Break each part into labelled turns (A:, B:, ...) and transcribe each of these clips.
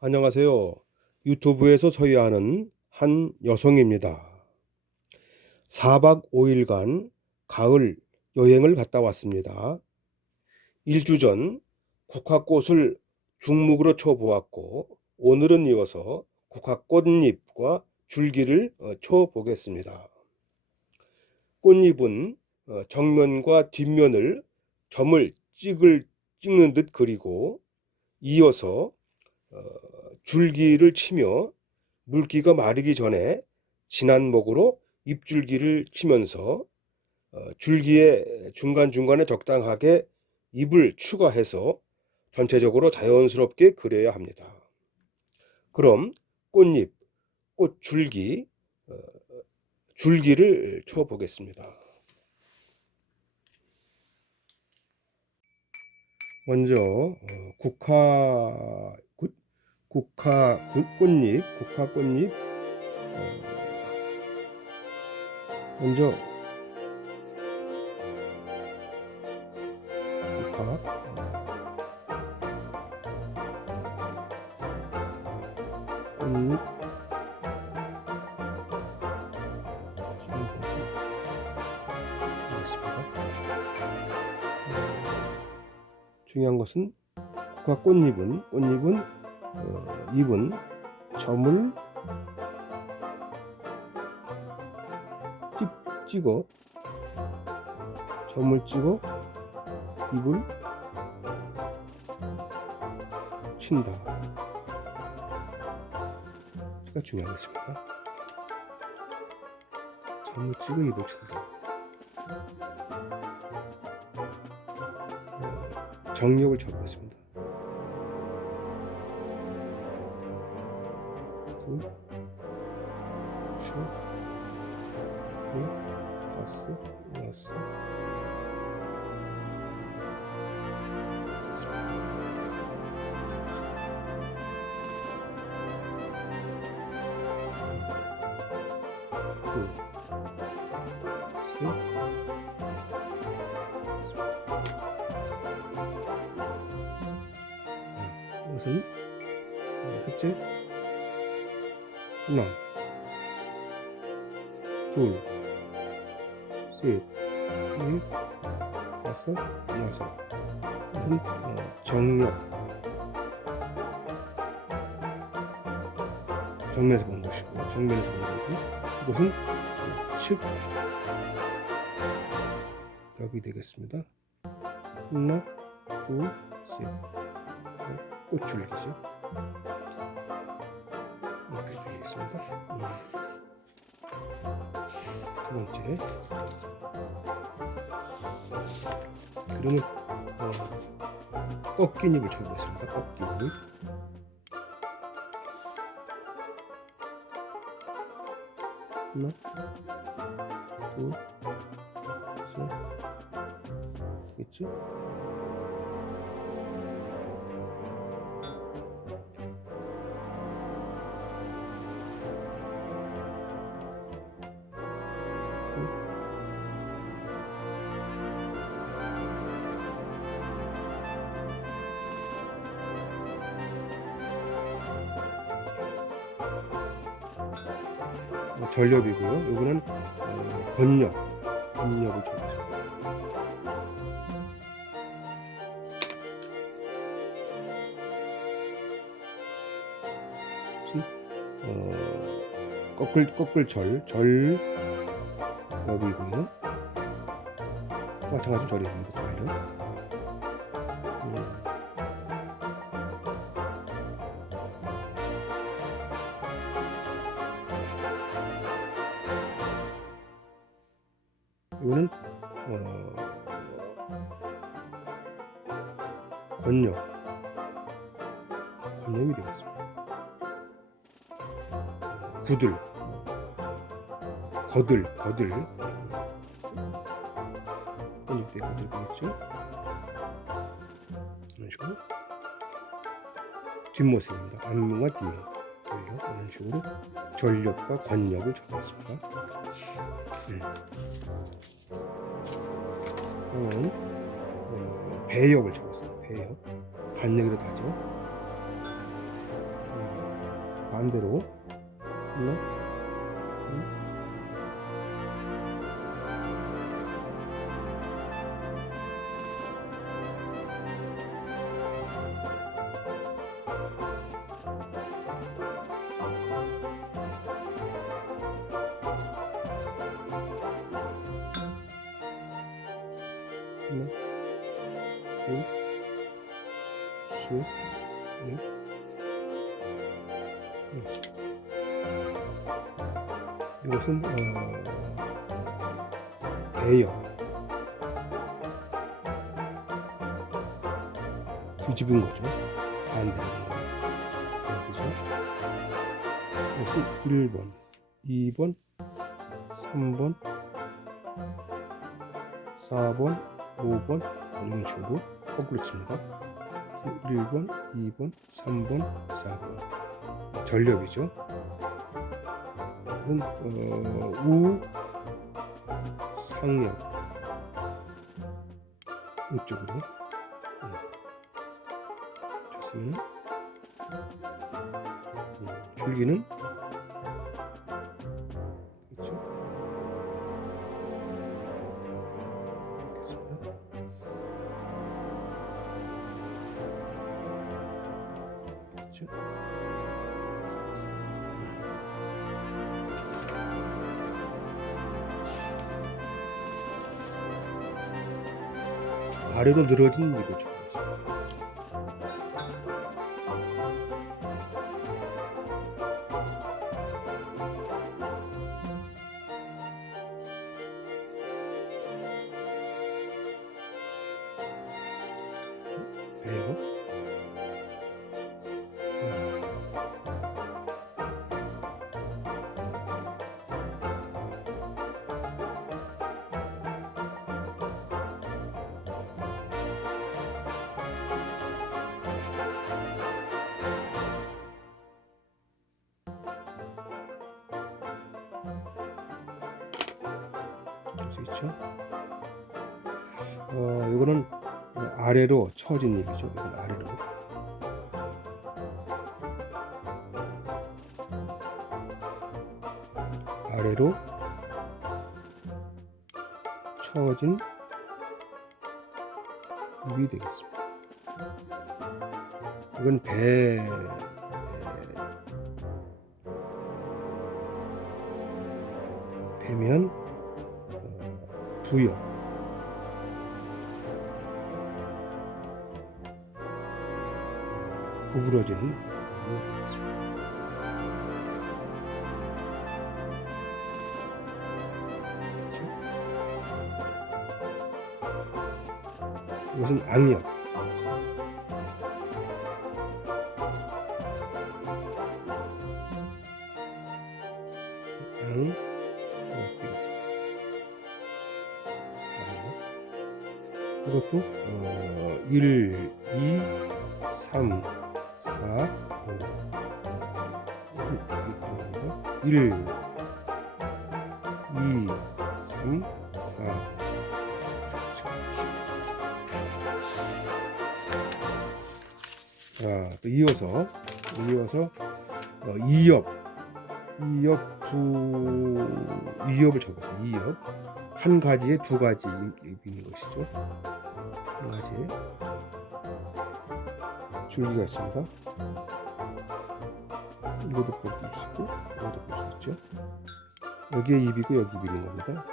A: 안녕하세요. 유튜브에서 서야하는 한 여성입니다. 4박 5일간 가을 여행을 갔다 왔습니다. 일주 전 국화꽃을 중목으로 쳐보았고 오늘은 이어서 국화꽃잎과 줄기를 어, 쳐보겠습니다. 꽃잎은 어, 정면과 뒷면을 점을 찍을 찍는 듯 그리고 이어서 어, 줄기를 치며 물기가 마르기 전에 진한 목으로 잎줄기를 치면서 어, 줄기의 중간중간에 적당하게 잎을 추가해서 전체적으로 자연스럽게 그려야 합니다. 그럼 꽃잎, 꽃줄기, 어, 줄기를 쳐 보겠습니다. 먼저 어, 국화 굿- 국화 굿- 꽃잎 국화 꽃잎. 어, 먼저 국화 어, 꽃잎. 중요한 것은 국화 꽃잎은 꽃잎은 어, 잎은 점을 찍, 찍어 점을 찍어 잎을 친다. 제가 중요하겠습니다. 점을 찍어 잎을 친다. 어, 정력을 쳐보겠습니다. 둘, 셋, 넷, 다섯, 여섯, 둘, 셋, 이것은 어, 셋째 하나 둘 셋, 넷, 다섯, 여섯. 이것은 어, 정력 정면에서 본 것이고 정면에서 본 거고 이것은 측 엽이 되겠습니다. 하나 둘 셋. 꽃줄기죠. 두 번째, 그러면 어, 꺾인잎을 쳐보겠습니다. 꺾인잎. 하나, 둘, 셋, 있지? 전력이고요. 이거는 어, 건력, 건력을 줘보죠. 어, 꺾을 꺾을 절, 절력이고요. 마찬가지로 절입니다. 절력. 구들 거들 거들 권력대 거들 되겠죠? 이런 식으로 뒷모습입니다. 앞면과 뒷면 권력 이런 식으로 전력과 권력을 적었습니다. 네. 다음은 어, 배역을 적었어요. 배역 반역이라도 하죠. 반대로 했나? 응? 둘, 셋, 넷, 음. 이것은 어, 배역 뒤집은 거죠. 반대로. 배역이죠. 이것은 1번, 2번, 3번, 4번, 5번 이런 식으로 거꾸로 칩니다. 그래서 1번, 2번, 3번, 4번 전력이죠. 이건 어, 우 상력 이쪽으로 음. 좋습니다. 음, 줄기는 아래로 늘어진 입을 주겠습니다. 배요. 있죠? 어, 이거는 아래로 처진 얘기죠. 이건 아래로. 아래로 처진 입이 되겠습니다. 이건 배 배면 어, 부역 구부러지는. 그렇죠? 이것은 악력. 1, 2, 3, 4 자, 또 이어서 이어서 어, 2엽 2엽 두 2엽을 적어서 2엽 한 가지에 두 가지 있는 것이죠. 한 가지에 줄기가 있습니다. 이것도 볼 수 있고, 이것도 볼 수 있죠. 여기에 입이고 여기 있는 겁니다.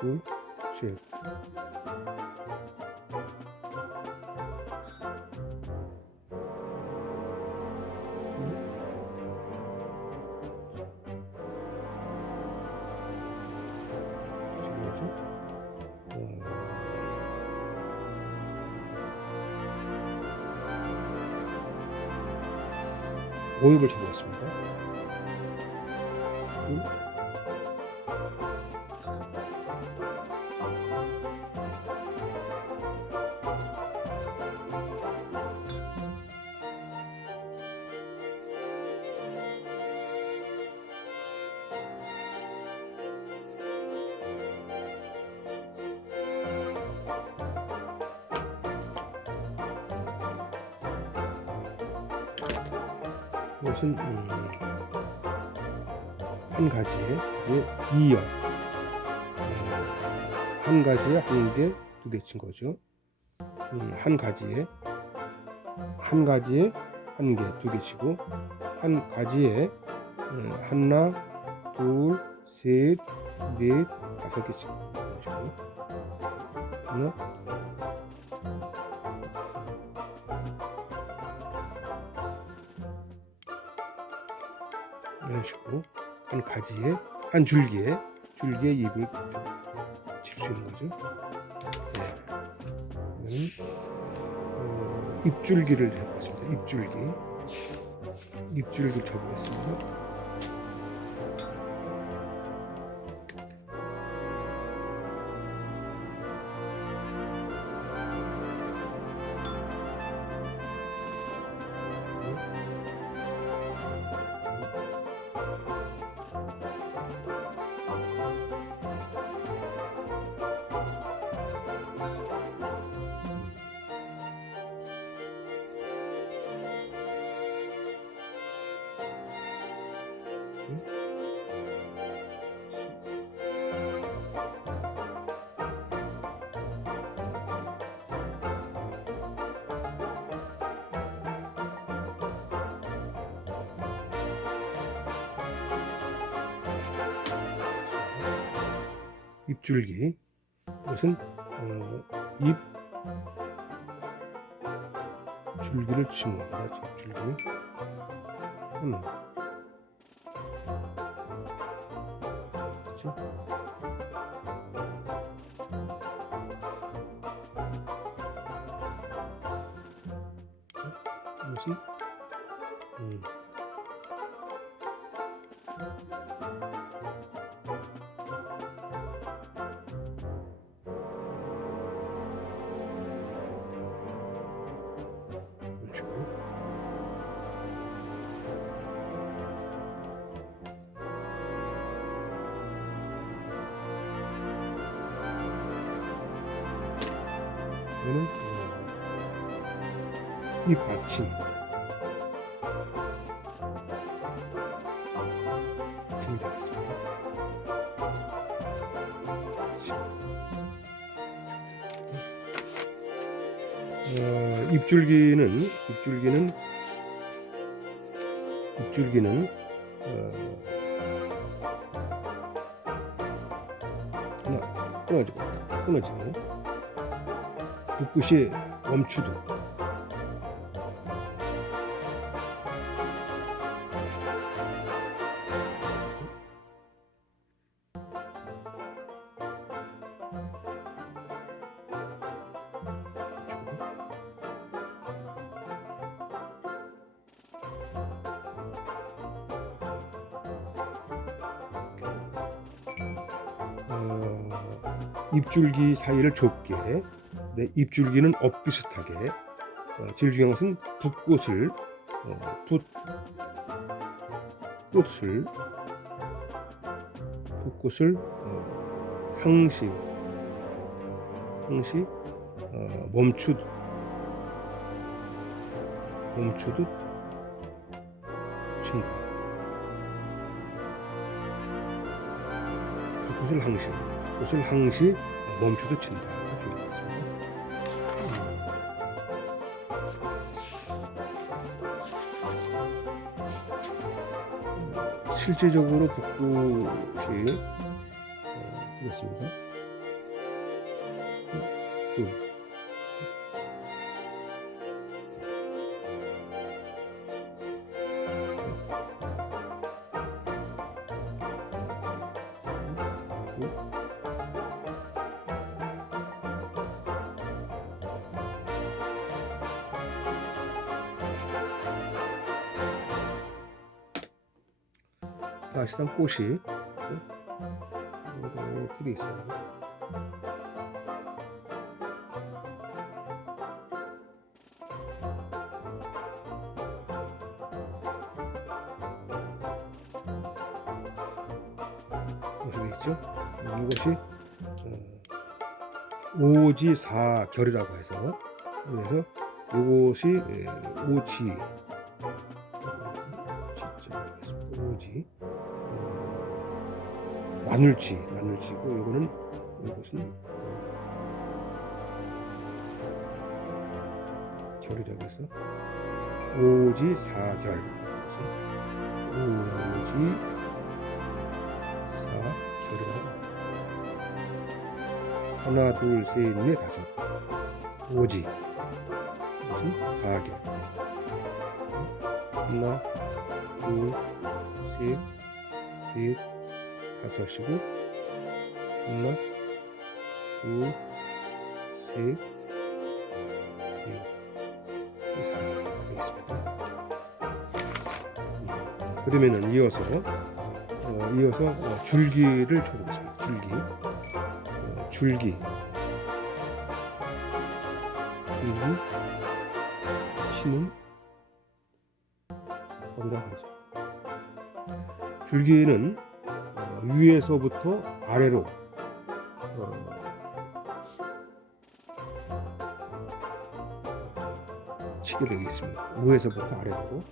A: 둘, 셋. 오육을 적었습니다. 것은 음, 한 가지에 이제 2엽 어, 한 가지에 한 개, 두 개 친 거죠. 음, 한 가지에 한 가지에 한 개, 두 개 치고 한 가지에 음, 하나, 둘, 셋, 넷, 다섯 개 치고 하나, 식으로 한 가지에 한 줄기에 줄기에 잎을 칠 수 있는 거죠. 네. 어, 잎줄기를 해보겠습니다. 잎줄기 잎줄기를 쳐보겠습니다. 잎줄기 이것은 어, 잎 줄기를 치는 겁니다. 잎줄기 음. 이거는 어, 이 받침. 받침이 되겠습니다. 어, 입줄기는 입줄기는 입줄기는 어, 끊어지고 끊어지네 붓끝이 멈추듯 어, 입줄기 사이를 좁게 네, 입줄기는 엇비슷하게 어, 제일 중요한 것은 붓꽃을 어, 붓 꽃을 붓꽃을 어, 항시 항시 어, 멈추듯 멈추듯 친다. 붓꽃을 항시 붓꽃을 항시 멈추듯 친다. 실제적으로 붓꽃이 어, 되겠습니다. 둘. 사실상 꽃이 이렇게 돼 있어요. 이렇게 돼 있죠. 음, 이것이 어, 오지사결이라고 해서 그래서 이것이 예, 오지 나눌지 나눌지고 이거는 이것은 결이라고 해서 오지 사결. 오지 사결이라고. 하나 둘셋넷 다섯. 오지. 무슨 사결? 하나 둘셋넷 다섯이고 하나 둘셋넷 사결 되겠습니다. 그러면은 이어서 어, 이어서 어, 줄기를 쳐보겠습니다. 줄기 어, 줄기 줄기 신은 법이라고 하죠. 줄기는 어, 위에서부터 아래로 어, 치게 되겠습니다. 위에서부터 아래로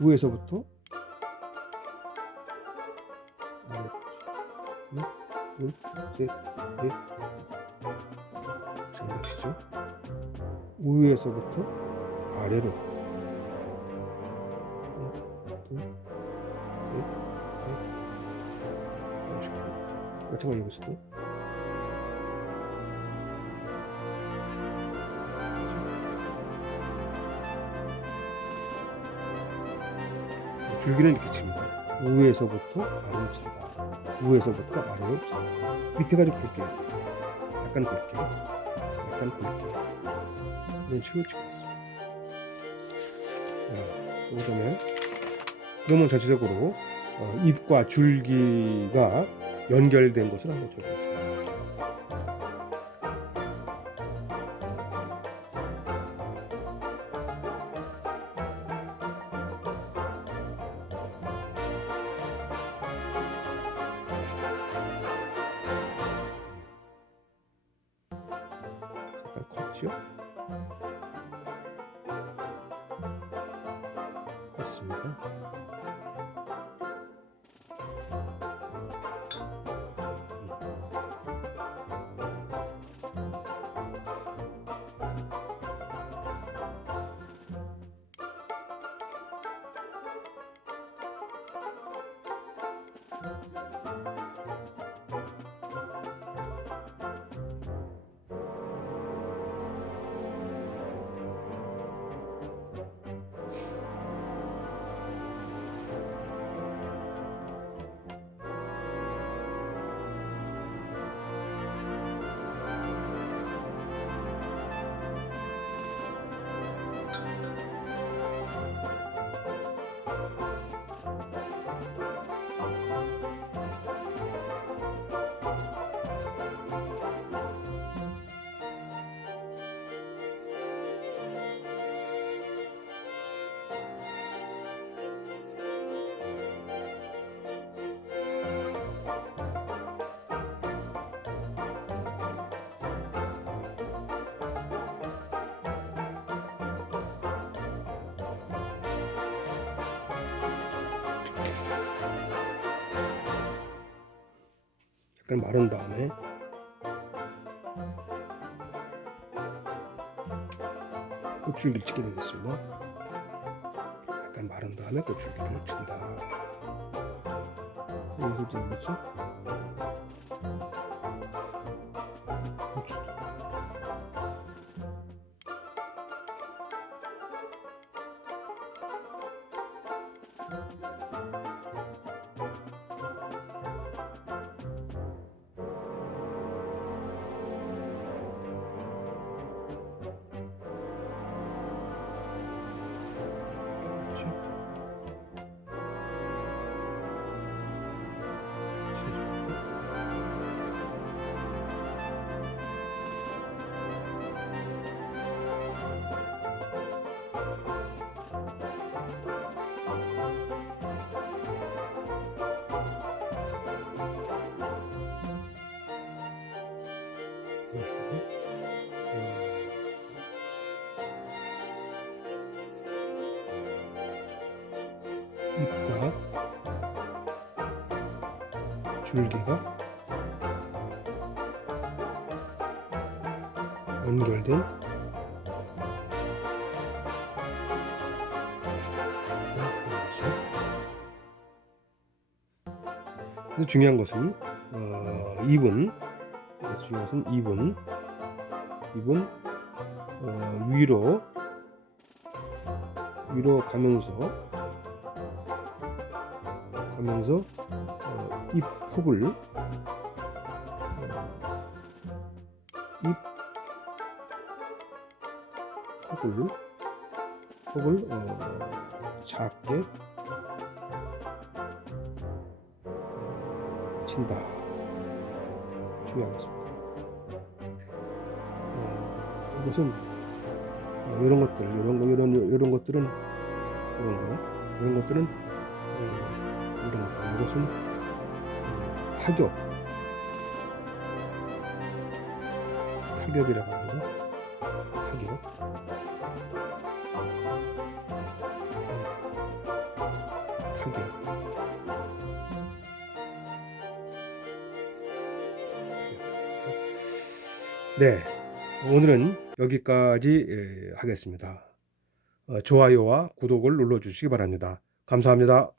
A: 위에서부터 아래 하나 둘 셋넷 자 보시죠. 위에서부터 아래로 둘셋넷 마찬가지 여기서도 줄기는 이렇게 칩니다. 위에서부터 아래로 친다. 위에서부터 아래로 친다. 밑에까지 굵게, 약간 굵게, 약간 굵게 이런 식으로 치고 있습니다. 자, 그다음에 그러면 전체적으로 어, 잎과 줄기가 연결된 것을 한번 쳐보겠습니다. 약간 컸죠? 컸습니다. 약간 마른 다음에 꽃줄기를 치게 되겠습니다. 약간 마른 다음에 꽃줄기를 친다. 여기서 이제 뭐죠? 잎과 줄기가 연결된 근데 중요한 것은 어, 잎은 그래서 중요한 것은 잎은 잎은 어, 위로 위로 가면서 가면서 어, 잎 폭을 어, 잎 폭을 폭을 어, 작게 어, 친다 중요하겠습니다. 어, 이것은 어, 이런 것들, 이런 거, 이런 이런 것들은 이런 거, 이런 것들은 음, 것들, 이것은 음, 타격, 타격이라고 합니다. 타격. 음, 타격. 네, 오늘은 여기까지 예, 하겠습니다. 어, 좋아요와 구독을 눌러주시기 바랍니다. 감사합니다.